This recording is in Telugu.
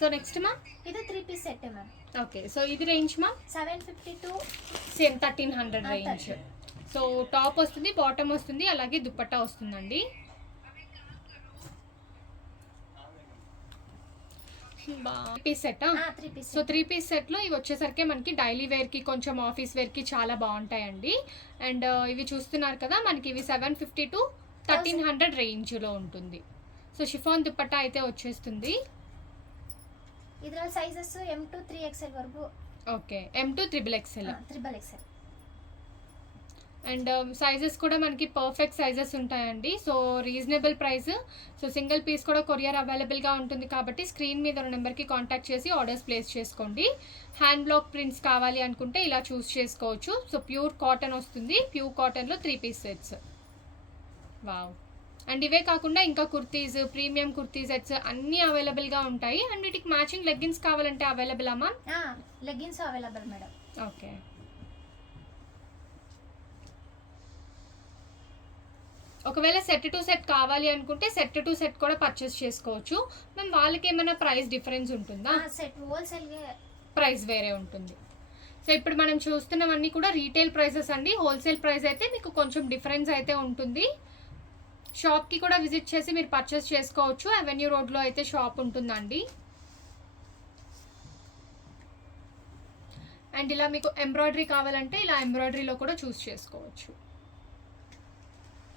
సో నెక్స్ట్ మ్యామ్ ఇది 3 piece set ma'am. Okay, so ఇది range ma'am 750 to same 1300 range. So top వస్తుంది, బాటమ్ వస్తుంది, అలాగే దుపట్టా వస్తుందండి. Piece set. సో 3 పీస్ సెట్లో ఇవి వచ్చేసరికి మనకి డైలీ వేర్కి, కొంచెం ఆఫీస్ వేర్కి చాలా బాగుంటాయండి. అండ్ ఇవి చూస్తున్నారు కదా, మనకి ఇవి 750 to 1300 రేంజ్లో ఉంటుంది. సో షిఫాన్ దుపట్టా అయితే వచ్చేస్తుంది. ಇದರಲ್ಲಿ ಸೈಜಸ್ M to 3XL వరకు. Okay, M to XXL. XXL. And sizes కూడా మనకి పర్ఫెక్ట్ సైజెస్ ఉంటాయండి. So reasonable price. So single piece కూడా కొరియర్ అవైలబుల్గా ఉంటుంది కాబట్టి స్క్రీన్ మీద ఉన్న నెంబర్కి కాంటాక్ట్ చేసి ఆర్డర్స్ ప్లేస్ చేసుకోండి. హ్యాండ్ బ్లాక్ ప్రింట్స్ కావాలి అనుకుంటే ఇలా చూస్ చేసుకోవచ్చు. సో ప్యూర్ కాటన్ వస్తుంది, ప్యూర్ కాటన్లో 3 పీస్ సెట్స్. వావ్. అండ్ ఇవే కాకుండా ఇంకా కుర్తీస్, ప్రీమియం కుర్తీ సెట్స్ అన్నీ అవైలబుల్గా ఉంటాయి. అండ్ వీటికి మ్యాచింగ్ లెగ్గిన్స్ కావాలంటే అవైలబుల్ అమ్మా? Leggings available madam. ఓకే, ఒకవేళ సెట్ టు సెట్ కావాలి అనుకుంటే సెట్ టు సెట్ కూడా పర్చేస్ చేసుకోవచ్చు. మేము వాళ్ళకి ఏమైనా ప్రైస్ డిఫరెన్స్ ఉంటుందా? సెట్ హోల్సేల్ ప్రైస్ వేరే ఉంటుంది. సో ఇప్పుడు మనం చూస్తున్నవన్నీ కూడా రీటైల్ ప్రైసెస్ అండి. హోల్సేల్ ప్రైస్ అయితే మీకు కొంచెం డిఫరెన్స్ అయితే ఉంటుంది. షాప్కి కూడా విజిట్ చేసి మీరు పర్చేస్ చేసుకోవచ్చు. అవెన్యూ రోడ్లో అయితే షాప్ ఉంటుందండి. అండ్ ఇలా మీకు ఎంబ్రాయిడరీ కావాలంటే ఇలా ఎంబ్రాయిడరీలో కూడా చూస్ చేసుకోవచ్చు.